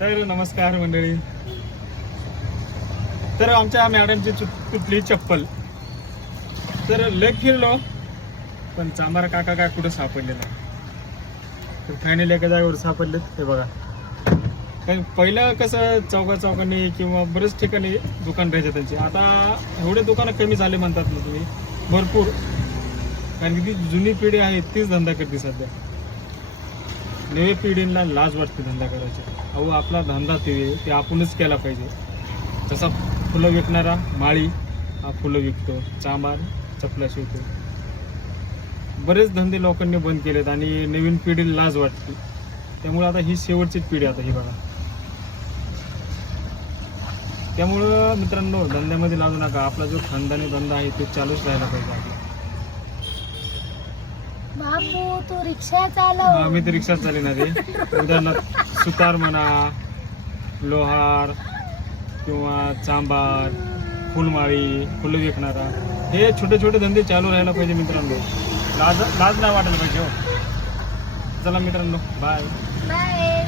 तर नमस्कार मंडळी. तर आमच्या मॅडमची तुटली चप्पल. तर लय फिरलो पण चांभार काका काय कुठं सापडले नाही. तर फायनली एका जागेवर सापडलेत. हे बघा, कारण पहिलं कसं चौकांनी किंवा बरेच ठिकाणी दुकान राहायचे त्यांचे. आता एवढे दुकानं कमी झाले म्हणतात ना तुम्ही, भरपूर. कारण की ती जुनी पिढी आहे तीच धंदा करते सध्या. नव्या पिढीला लाज वाटते धंदा करायची. अहो आपला धंदा ते आपणच केला पाहिजे. जसा फुलं विकणारा माळी हा फुलं विकतो, चांभार चपला शिवतो. बरेच धंदे लोकांनी बंद केलेत आणि नवीन पिढीला लाज वाटते. त्यामुळे आता ही शेवटचीच पिढी आता ही बघा. त्यामुळं मित्रांनो, धंद्यामध्ये लाजू नका. आपला जो खानदानी धंदा आहे तो चालूच राहायला पाहिजे आपला. बापू तू रिक्षा चालव. मी तर रिक्षा चालवणार आहे. उदाहरणार्थ सुतार म्हणा, लोहार किंवा चांभार, फुलमाळी, फुलं विकणारा, हे छोटे छोटे धंदे चालू राहायला पाहिजे मित्रांनो. लाज नाही वाटायला पाहिजे हो. चला मित्रांनो, बाय. बाय.